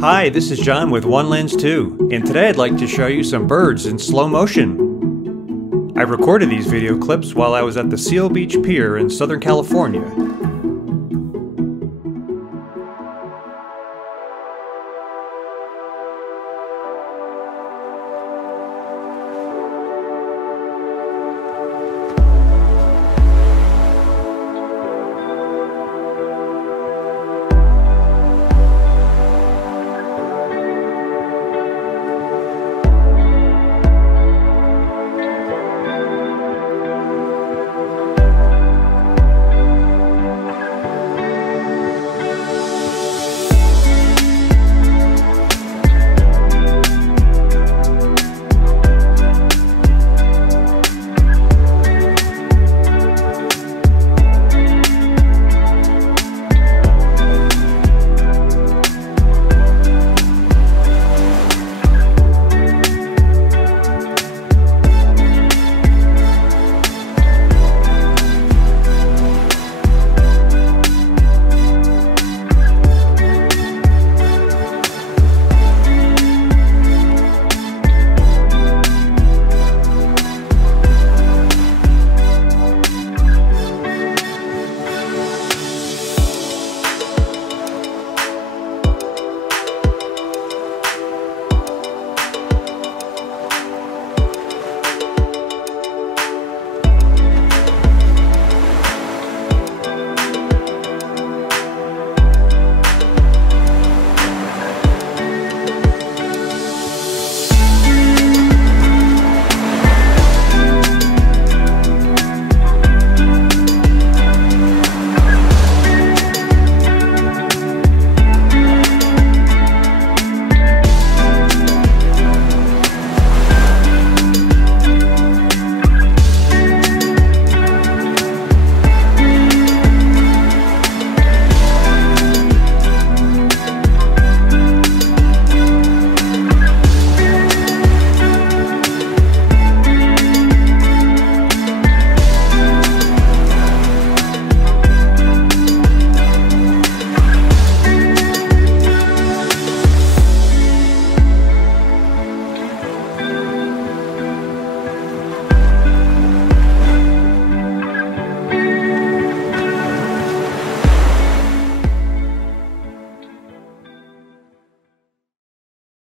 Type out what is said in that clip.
Hi, this is John with One Lens 2, and today I'd like to show you some birds in slow motion. I recorded these video clips while I was at the Seal Beach Pier in Southern California,